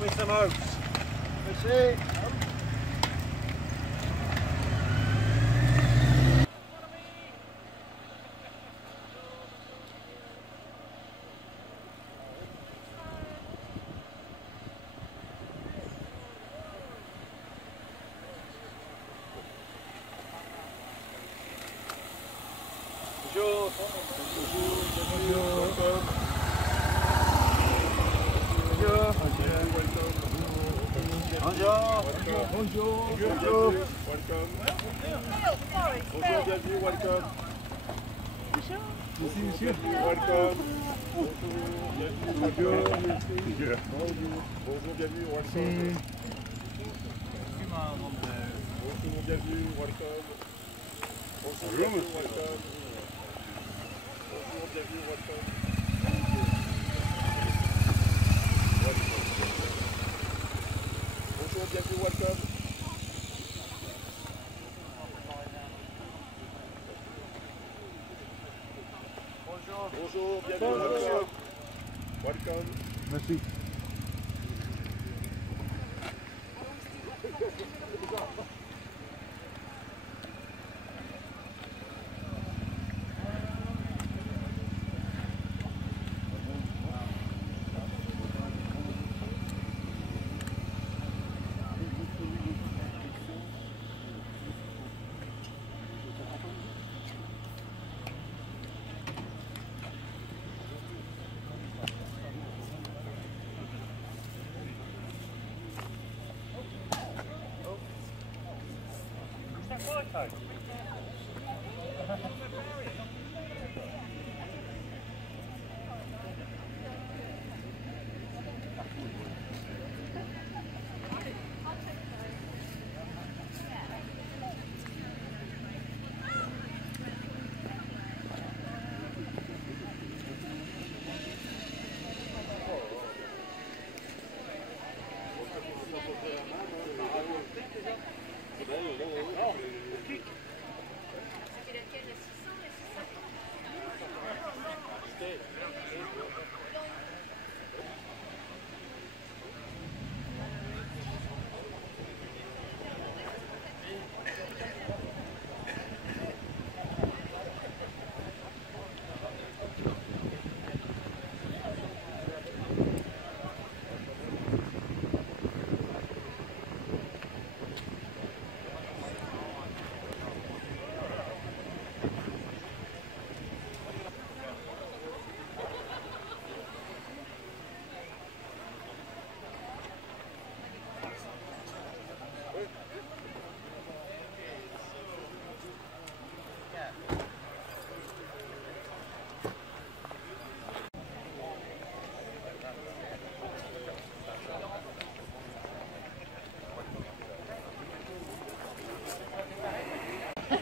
with some oats. Merci. Bonjour. Bonjour. Welcome. Bonjour, bienvenue, welcome. Merci, monsieur. Welcome. Bonjour, bienvenue, Bonjour, bienvenue, welcome. Bonjour, bienvenue, welcome. Bonjour, bienvenue, welcome. Bonjour, bienvenue, welcome. Bonjour, bienvenue, welcome. Bonjour, bienvenue, welcome. Welcome. Merci.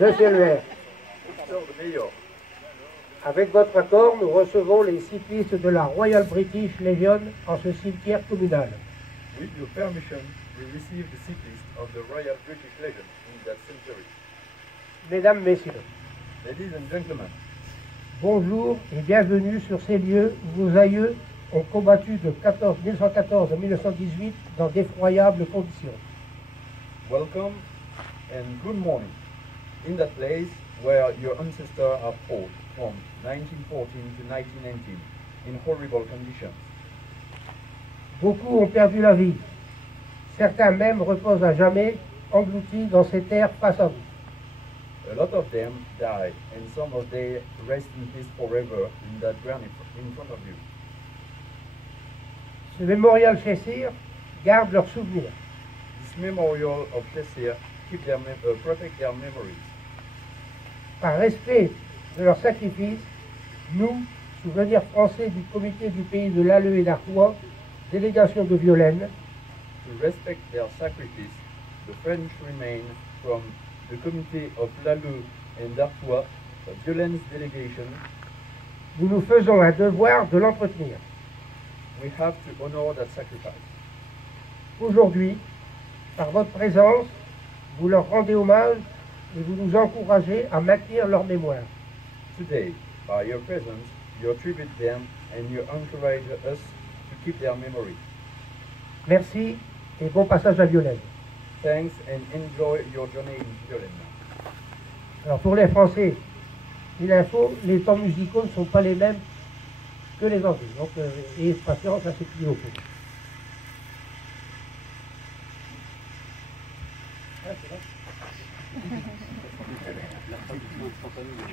Monsieur le maire, avec votre accord, nous recevons les cyclistes de la Royal British Legion en ce cimetière communal. With your permission, we receive the cyclists of the Royal British Legion in that cemetery. Mesdames, Messieurs, Ladies and gentlemen, bonjour et bienvenue sur ces lieux où vos aïeux ont combattu de 1914 à 1918 dans d'effroyables conditions. welcome and good morning. In that place where your ancestors have fought from 1914 to 1919 in horrible conditions. Beaucoup ont perdu la vie. Certains même reposent à jamais, engloutis dans ces terres face à vous. A lot of them died, and some of them rest in peace forever in that ground in front of you. Ce mémorial Cheshire garde leurs souvenirs. This memorial of Cheshire protect their memories. Par respect de leur sacrifice, nous, souvenirs français du comité du pays de l'Alleux et d'Artois, délégation de Violaine, To respect their sacrifice, the French remain from the Committee of Lalleux and d'Artois, a Violaine delegation. nous nous faisons un devoir de l'entretenir. We have to honor that sacrifice. Aujourd'hui, par votre présence, vous leur rendez hommage et vous nous encouragez à maintenir leur mémoire. Today, by your presence, you tribute them and you encourage us to keep their memory. Merci et bon passage à Violaine. Thanks and enjoy your journey in Violaine. Alors pour les Français, une info, les temps musicaux ne sont pas les mêmes que les Anglais. Donc, et patience à ceux qui au fond.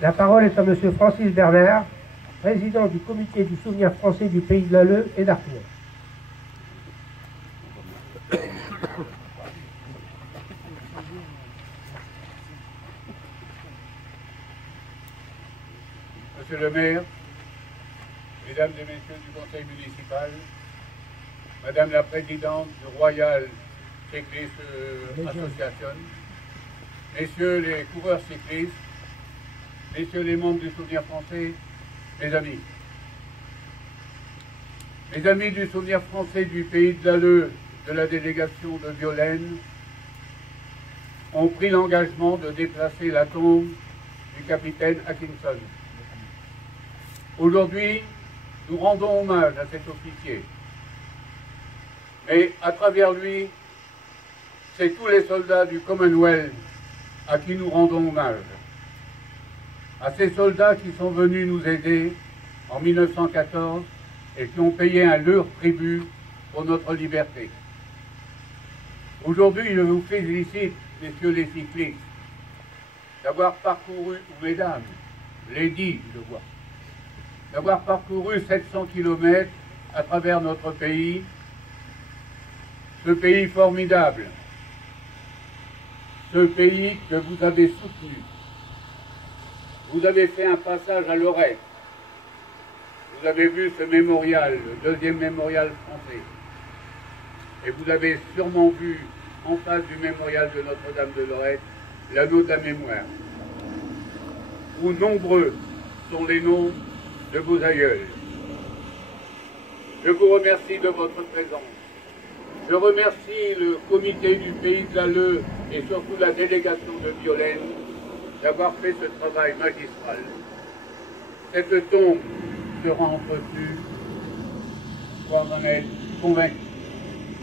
La parole est à M. Francis Bernard, président du comité du souvenir français du pays de l'Alleu et d'Artois. Monsieur le maire, mesdames et messieurs du conseil municipal, madame la présidente du Royal Cyclist Association, messieurs les coureurs cyclistes, messieurs les membres du souvenir français, mes amis. Mes amis du souvenir français du pays de l'Alleu, de la délégation de Violaine, ont pris l'engagement de déplacer la tombe du capitaine Atkinson. Aujourd'hui, nous rendons hommage à cet officier. Mais à travers lui, c'est tous les soldats du Commonwealth à qui nous rendons hommage. À ces soldats qui sont venus nous aider en 1914 et qui ont payé un lourd tribut pour notre liberté. Aujourd'hui, je vous félicite, messieurs les cyclistes, d'avoir parcouru, ou mesdames, ladies, je vois, d'avoir parcouru 700 km à travers notre pays, ce pays formidable, ce pays que vous avez soutenu. Vous avez fait un passage à Lorette. Vous avez vu ce mémorial, le deuxième mémorial français. Et vous avez sûrement vu, en face du mémorial de Notre-Dame de Lorette, l'anneau de la mémoire, où nombreux sont les noms de vos aïeuls. Je vous remercie de votre présence. Je remercie le comité du pays de l'Alleu et surtout la délégation de Violaine d'avoir fait ce travail magistral. Cette tombe sera entretenue, vous en êtes convaincus.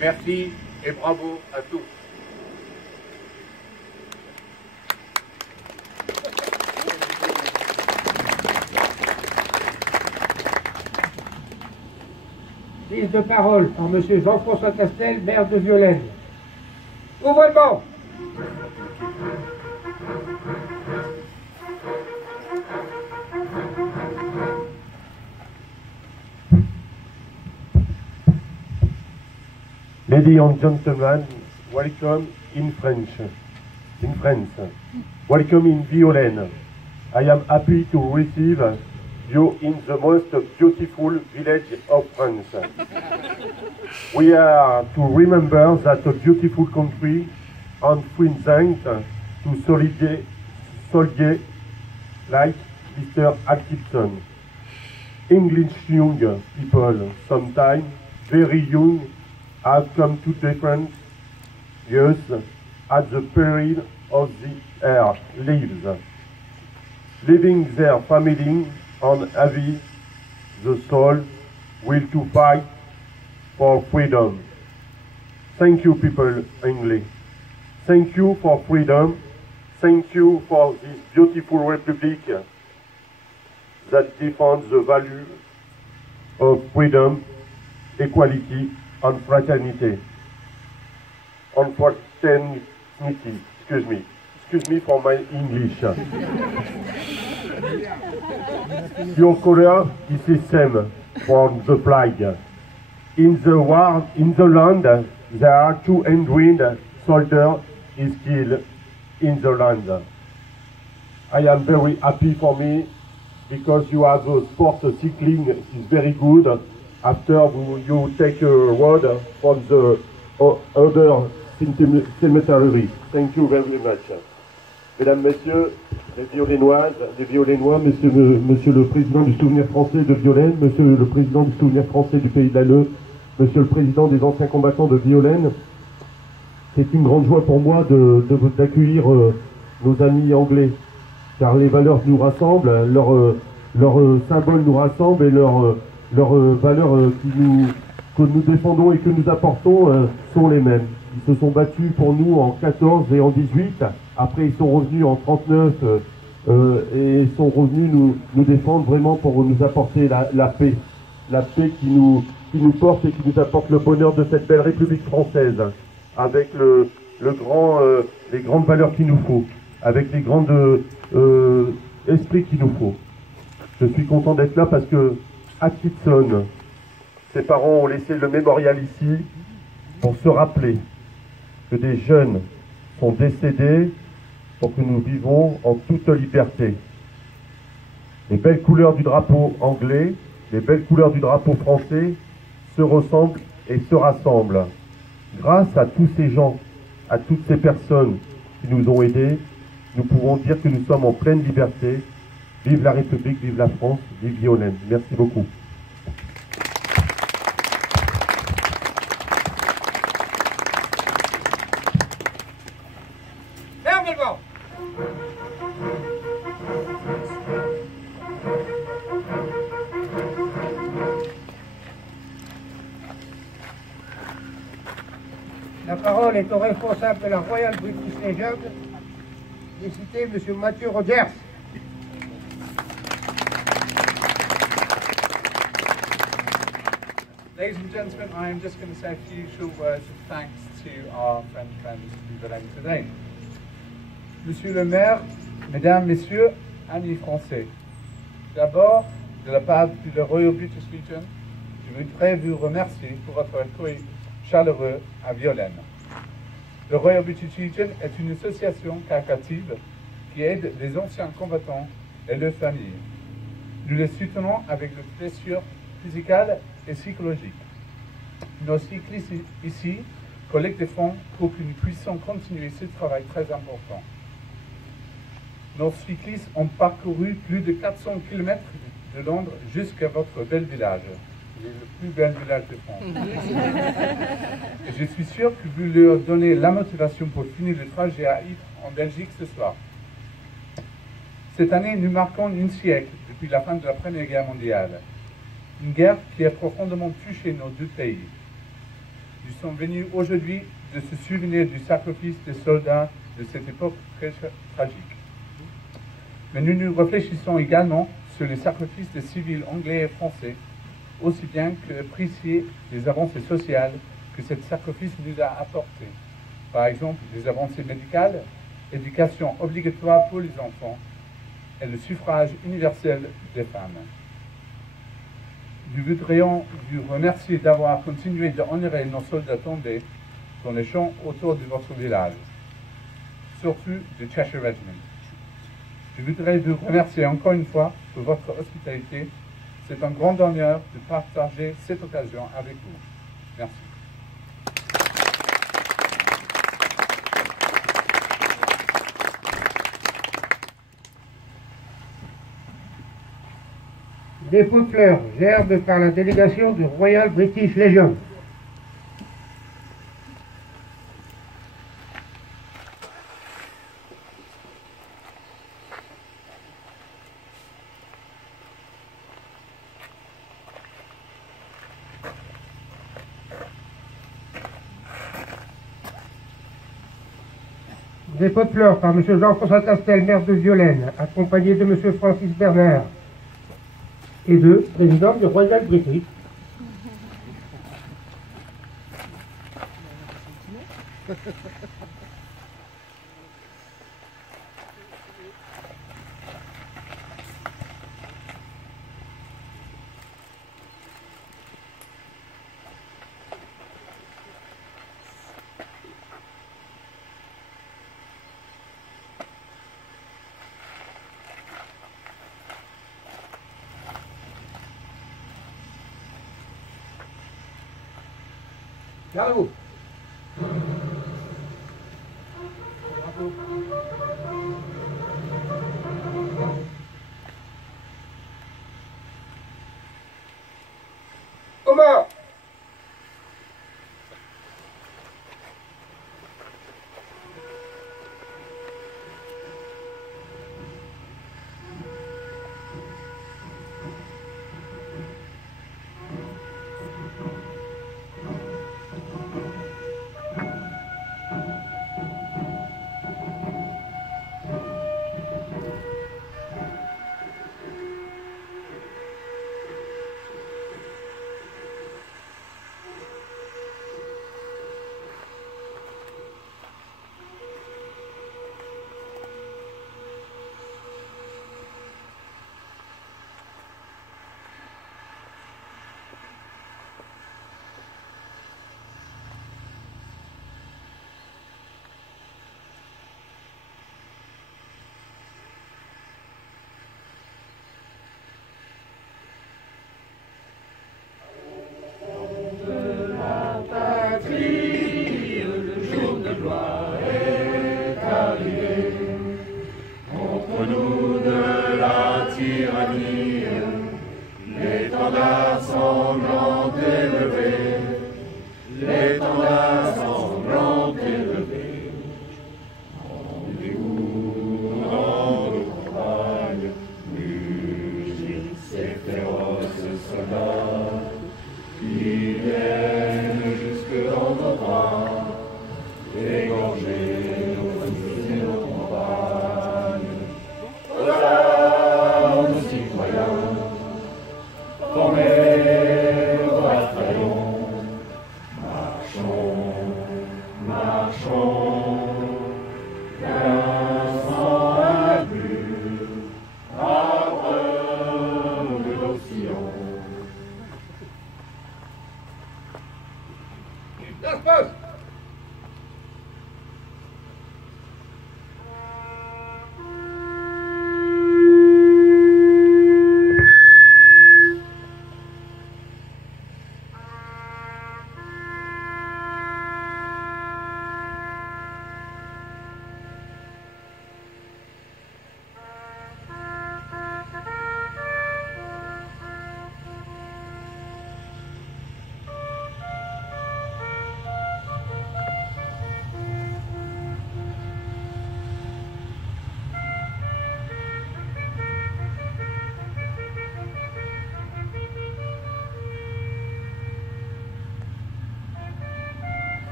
Merci et bravo à tous. Prise de parole par M. Jean-François Castel, maire de Violaine. Ouvrez le banc. Ladies and gentlemen, welcome in France. Welcome in Violaine. I am happy to receive you in the most beautiful village of France. We are to remember that a beautiful country and thanks to soldiers like Mr. Atkinson. English young people, sometimes very young, have come to different years at the peril of their lives, leaving their family and having the soul will to fight for freedom. Thank you, people English. Thank you for freedom. Thank you for this beautiful republic that defends the value of freedom, equality, and fraternity. On fraternity, excuse me for my English. Your color is the same for the flag. In the war, in the land, there are 200 soldiers is killed in the land. I am very happy for me because you have a sport cycling is very good. After you take a road from the other cemetery. Thank you very much. Mesdames, Messieurs, les Violennoises, les Violennois, monsieur le Président du Souvenir Français de Violaine, Monsieur le Président du Souvenir Français du Pays de l'Alleu, Monsieur le Président des anciens combattants de Violaine, c'est une grande joie pour moi d'accueillir nos amis anglais, car les valeurs nous rassemblent, leurs symboles nous rassemblent et leurs valeurs qui nous que nous défendons et que nous apportons sont les mêmes. Ils se sont battus pour nous en 14 et en 18. Après, ils sont revenus en 39 et sont revenus nous défendre vraiment pour nous apporter la paix. La paix qui nous porte et qui nous apporte le bonheur de cette belle République française, avec les grandes valeurs qu'il nous faut, avec les grands esprits qu'il nous faut. Je suis content d'être là parce que Atkinson, ses parents ont laissé le mémorial ici pour se rappeler que des jeunes sont décédés pour que nous vivons en toute liberté. Les belles couleurs du drapeau anglais, les belles couleurs du drapeau français se ressemblent et se rassemblent. Grâce à tous ces gens, à toutes ces personnes qui nous ont aidés, nous pouvons dire que nous sommes en pleine liberté. Vive la République, vive la France, vive Violaine. Merci beaucoup. La parole est au responsable de la Royal British Legion, j'ai cité M. Mathieu Rogers. Ladies and gentlemen, I am just going to say a few short words of thanks to our friend du Violaine today. Monsieur le maire, mesdames, messieurs, amis français, d'abord, de la part de la Royal British Legion, je voudrais vous remercier pour votre accueil chaleureux à Violaine. Le Royal British Legion est une association caritative qui aide les anciens combattants et leurs familles. Nous les soutenons avec des blessures physiques et psychologiques. Nos cyclistes ici collectent des fonds pour que nous puissions continuer ce travail très important. Nos cyclistes ont parcouru plus de 400 km de Londres jusqu'à votre bel village. Le plus bel village de France. Et je suis sûr que vous leur donnez la motivation pour finir le trajet à Ypres en Belgique ce soir. Cette année, nous marquons un siècle depuis la fin de la Première Guerre mondiale. Une guerre qui a profondément touché nos deux pays. Nous sommes venus aujourd'hui de se souvenir du sacrifice des soldats de cette époque très tragique. Mais nous réfléchissons également sur les sacrifices des civils anglais et français, aussi bien qu'apprécier les avancées sociales que ce sacrifice nous a apportées. Par exemple, les avancées médicales, l'éducation obligatoire pour les enfants et le suffrage universel des femmes. Nous voudrions vous remercier d'avoir continué d'honorer nos soldats tombés dans les champs autour de votre village, surtout de Cheshire Regiment. Je voudrais vous remercier encore une fois pour votre hospitalité. C'est un grand honneur de partager cette occasion avec vous. Merci. Dépôt de fleurs, gerbe par la délégation du Royal British Legion. Dépôt de fleurs par M. Jean-François Castel, maire de Violaine, accompagné de M. Francis Bernard et de président du Royal British. Bravo. Comment?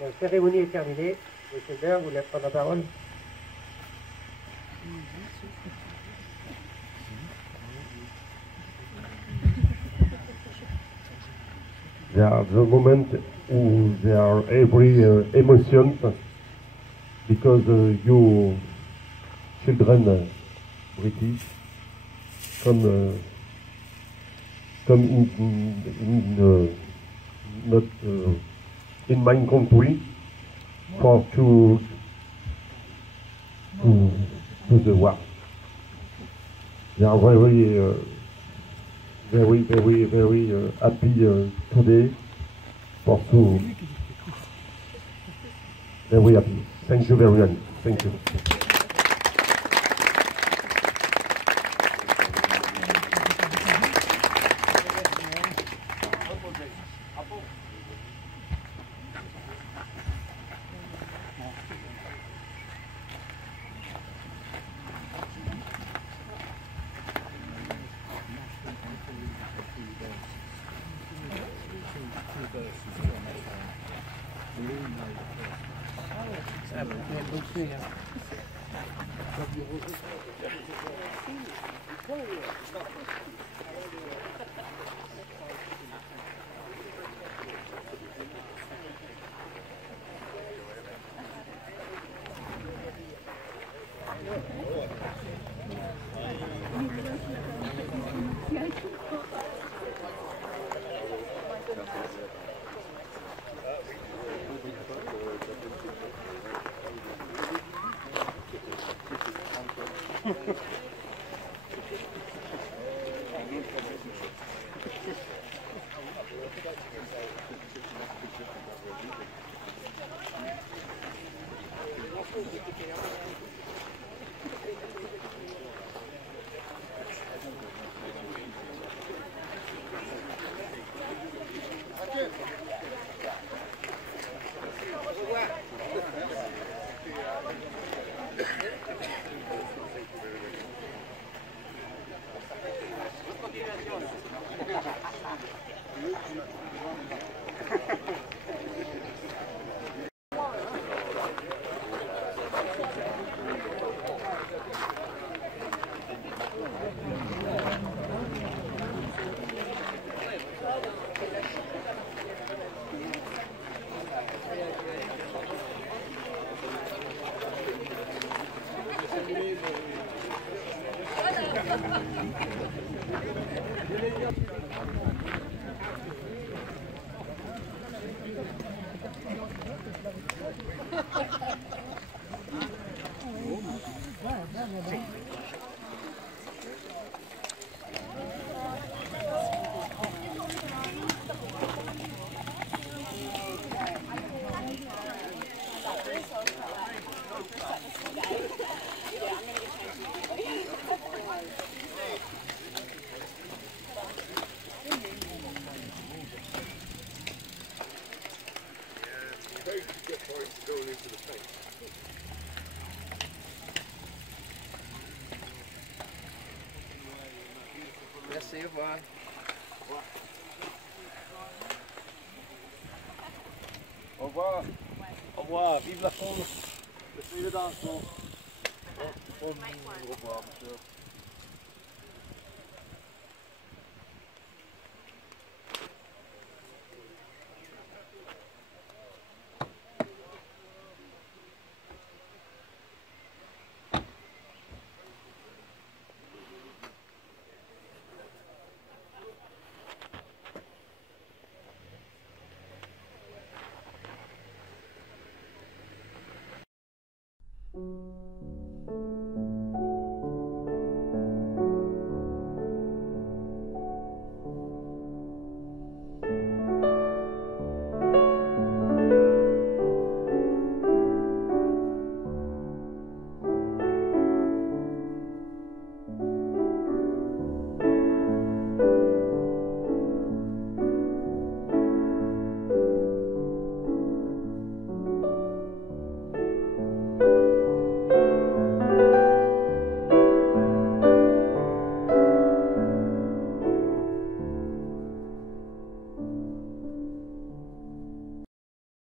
La cérémonie est terminée. Monsieur Baird, vous voulez prendre la parole? There are the moment who there are every emotion because you children British come not in my country for to the war. They are very happy today for to very happy. Thank you very much. Thank you. Merci, au revoir. Au revoir. Au revoir. Vive la France. Vive le dansement. Au revoir, monsieur. Thank you.